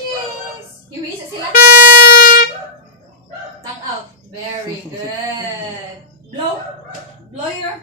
cheese. Hiwisa sila. Tang out. Very good. Blow. Blow your.